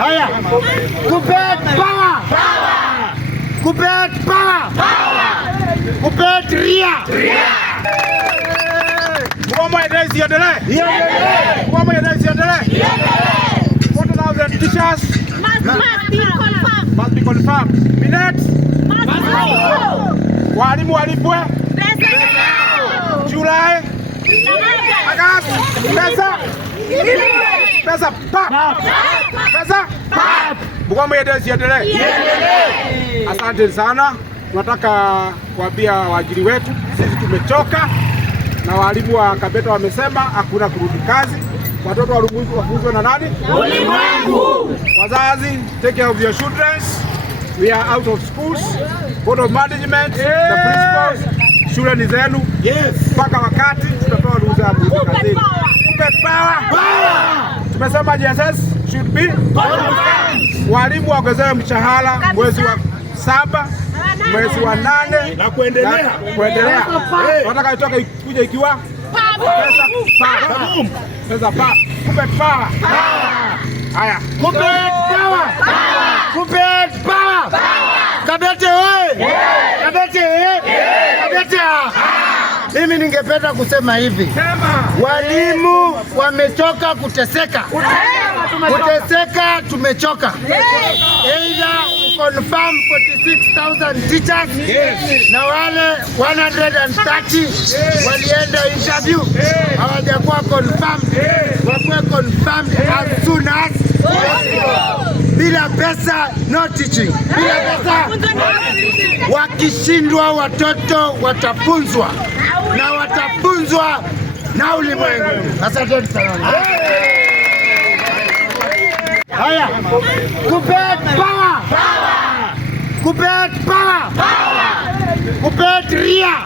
Haya. Kuppet power. Kuppet power. Kuppet ria. Mgomo iendelee. Mgomo iendelee. 4,000 teachers must be confirmed. Minutes. Walimu walipwe. July. August. Pesa pa. Mgomo iendelee. Asante sana. Tunataka kuambia waajiri wetu sisi tumechoka, na walimu wa Kabete wamesema hakuna kurudi kazi. Watoto wafunzwe na nani? Ulimwengu. Wazazi, take care of your children. We are out of schools. Board of management, the principals, shule ni zenu. Mpaka wakati tutatoa ruhusa ya kurudi kazini. Kuppet power. Tumesema JSS should be. Walimu waongezewe mshahara mwezi wa 7, mwezi wa 8 Na kuendelea. Nataka itoke ikuje ikiwa pesa pa. Kuppet power. Haya. Kuppet power. Kuppet power. Kabete oye. Kabete. Kabete. Mimi ningependa kusema hivi. Walimu wamechoka kuteseka. Tumechoka. Either confirm 46,000 teachers na wale 130 walienda interview hawajakuwa confirmed. Wakuwe confirmed as soon as bila pesa no teaching. Bila pesa wakishindwa watoto watafunzwa na watafunzwa na ulimwengu. Asante sana. Haya. Kuppet power. Kuppet power. Kuppet ria.